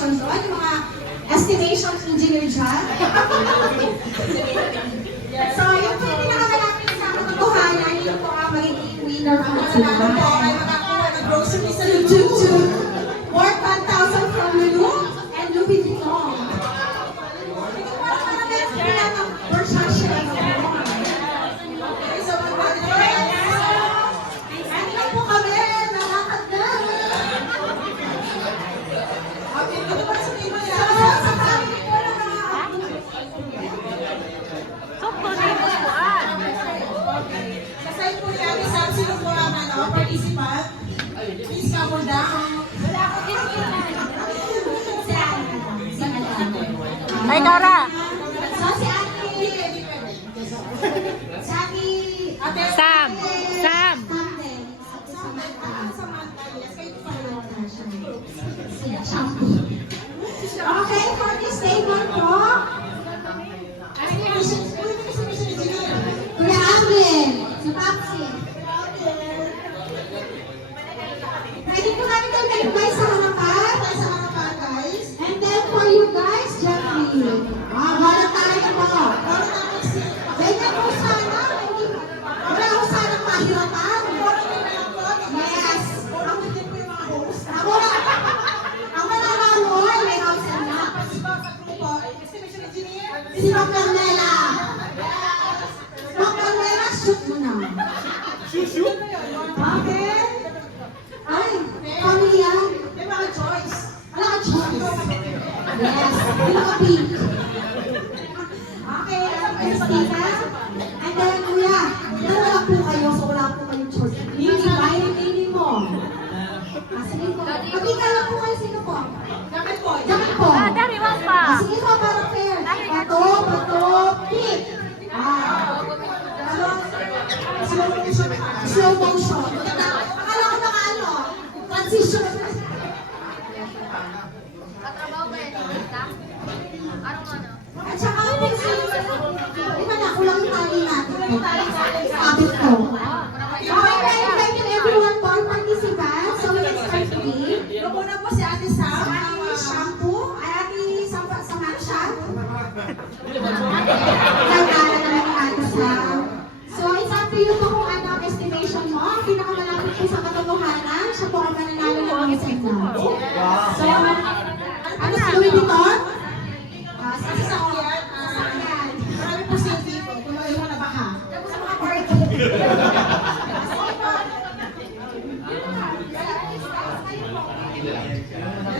estimation doon, yung mga estimation engineer dyan. So, yung po yung pinakamalapit sa katotohanan, yun po ang magiging winner po ng salamat po ay makakuha ng grocery sa YouTube. Worth 1,000 from Lulu and Louis Vuitton. Hindi ko parang meron sila ng Versace na gano'n. Okay, so ano po kami, nakakad na. Okay, ito pa sa iba yan. Sa family ko na kasi po yan, isang sino po ang participant. Please come down. Wala ako din Ay, Dora! So, si Ate... Sam! Sam! Okay, for this statement po, Kuya Alvin, sa Papsi. Pwede po namin kayo nalipay sa harapan, guys. And then for you guys, Jeffrey. Wala tayo po. Ganyan po sana. Wala ko sana mahirapan. Yes. Ang mananalo, may house and lot. Si Doc Carmela. Doc Carmela, shoot mo na. Shoot? Okay. Ay, family yan. May mga choice. Wala ka choice. Yes, hindi ka pink. Okay, Christina. And then, Kuya, dalawa po kayo, so wala po kayong choice. Hindi ba yung nini mo? Sige po. Pagkika lang po kayo, sino po? Jacket po. Jacket po. Dari, wag pa. Sige po, para fair. Bato, pink. Slow motion. Akala ko naka-ano, transition. Katrabaho ba yan? Ano? At saka po di ba na, kulang yung tali natin. Sabit ko. Okay, thank you everyone for participants. So we can start today. Lumuna po si Ate Sam, Ate Shampoo, ay Ate Samansha. Nagkala naman ni Ate Sam. So it's up to you po kung ano ang estimation mo. Ang pinakamalapit po sa katotohanan, siya po ang mananalo ng mga signal. So, ano si Louis Vuitton? Sasakyan. Marami po siya dito. Kung mo na baka. Sa mga party.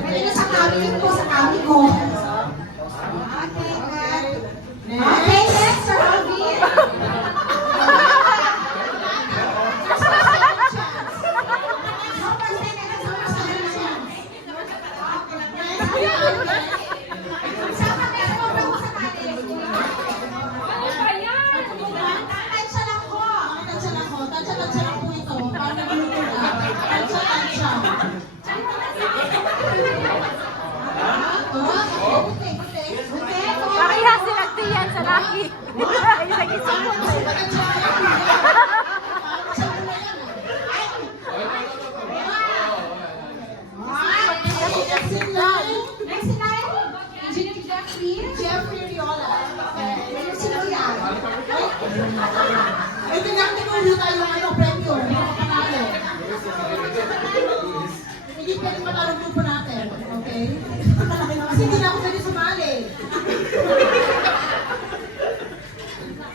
Pwede na sa kami po, sa kami ko. Okay, next, Sir Alvin. Pareha silang tiyan sa laki. Ayun, nag-isipon. Next line, Engineer Jeffrey Riola. Sino yan? Ito na, tinulong tayo ng premyo. Panalo. Hindi pwede panalo grupo natin. Okay? Kasi hindi na ako pwede sumali.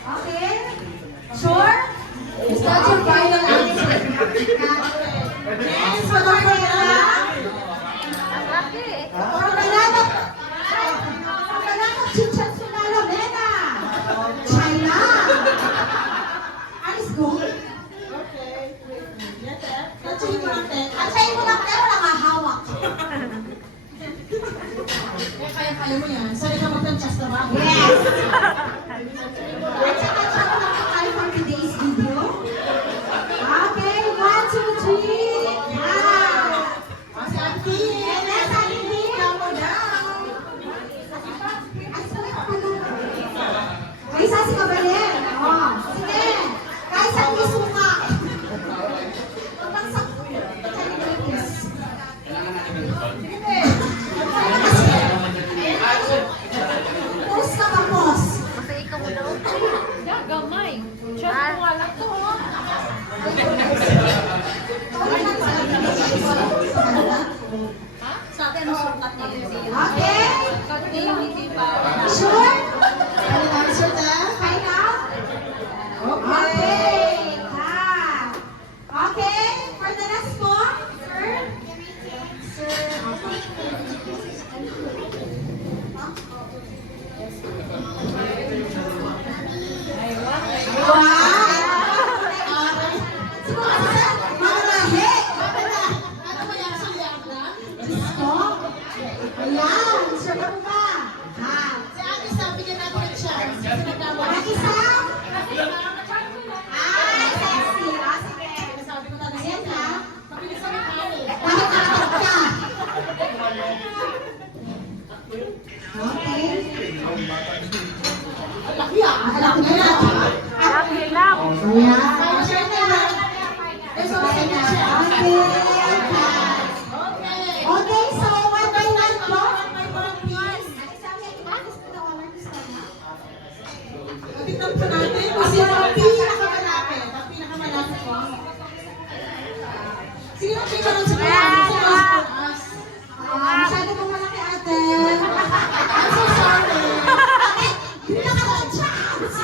Okay? Sure? Is that your final answer? Yes, Madam Cornela. Cornela. Cornela, Chichan Sunalo, Mena. China. Alis go. Okay. Tatsuhin mo lang, Te. Tatsuhin mo lang, Te. Wala mahawak. Kaya mo yan. Sorry ka mag-chest na ba? Yes! At saka mo lang tayo for today's video. Okay, 1, 2, 3. Yeah! Si Auntie! Yes, Auntie! Calm mo down! Ay, sasi ka ba rin? Oo. Sige! Kahit saan may suka! Kapag sa... Sige, Sa kanila. Sabi ano sukat niya yung Okay? Kasi hindi pa. Sure? Ano ang answer na? Final? Okay. Okay. For the next po, sir. Marahe! Ano ba yan sa Liabra? Disco? Ayan, sure ka po ba? Ha? Si ate sabi niya natin yung chance. Kasi nagkawa. Ang isa? Ay, sexy. Ah, sige. Sabi ko talaga Ayan ha. mabilis sa mekani. Nakakatakot ka. Okay. Ang laki ah. Alam mo na. Lucky lang. Ayan. Kaya siya na. Let's go sa niya. Okay. Okay. Okay, so one by one po. May mga please. Tignan po natin kung sino ang pinakamalapit. Ang pinakamalapit po. Sino ang pinakamalapit sa mga for us? Masyado pong malaki ate. I'm so sorry. Hindi na ka chance.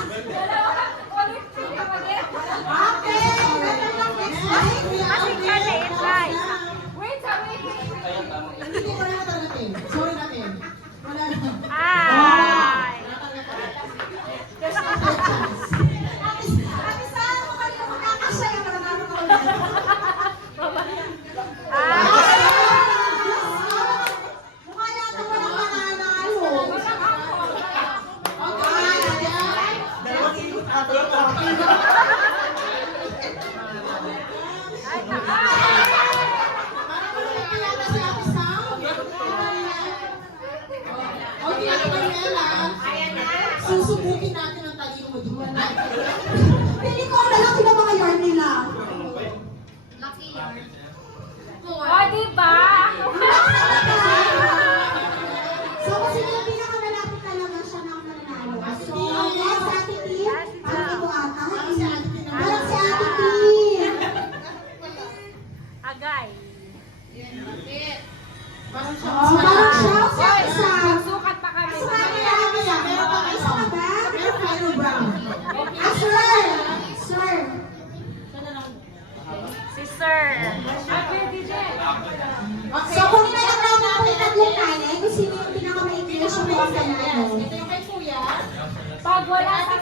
Okay, better luck next time. Kasi kaliit lang. Hindi ko na natanggapin. Sorry natin. Wala na. Ay. Ate Sam, mukhang na makakasya yung mananalo ka ulit. Ay. Mukha yata walang mananalo. Ay, taka. Parang malaki yata si Ate Sam. Okay, Ate Mariela. Susubukin natin ang talino mo doon. Pili ko ang lalaki ng mga yarn nila. O, diba? So, kasi yung pinakamalapit talaga siya ng mananalo. So, yes, Ate Tim. Parang ito ata. Parang si Ate Tim. Agay. Parang siya. Oh, parang siya. Hoy, Sa magsukat pa kami. Sa kanila, meron pa kayo sa ba? Meron tayo brown. Ah, sir. Sir. Si Sir. Ay, pwede dyan. So, kung nilalagay na po yung tatlong talent, kung sino yung pinakamaintindihan siya po ang nanalo. Ito yung kay Kuya. Pag wala sa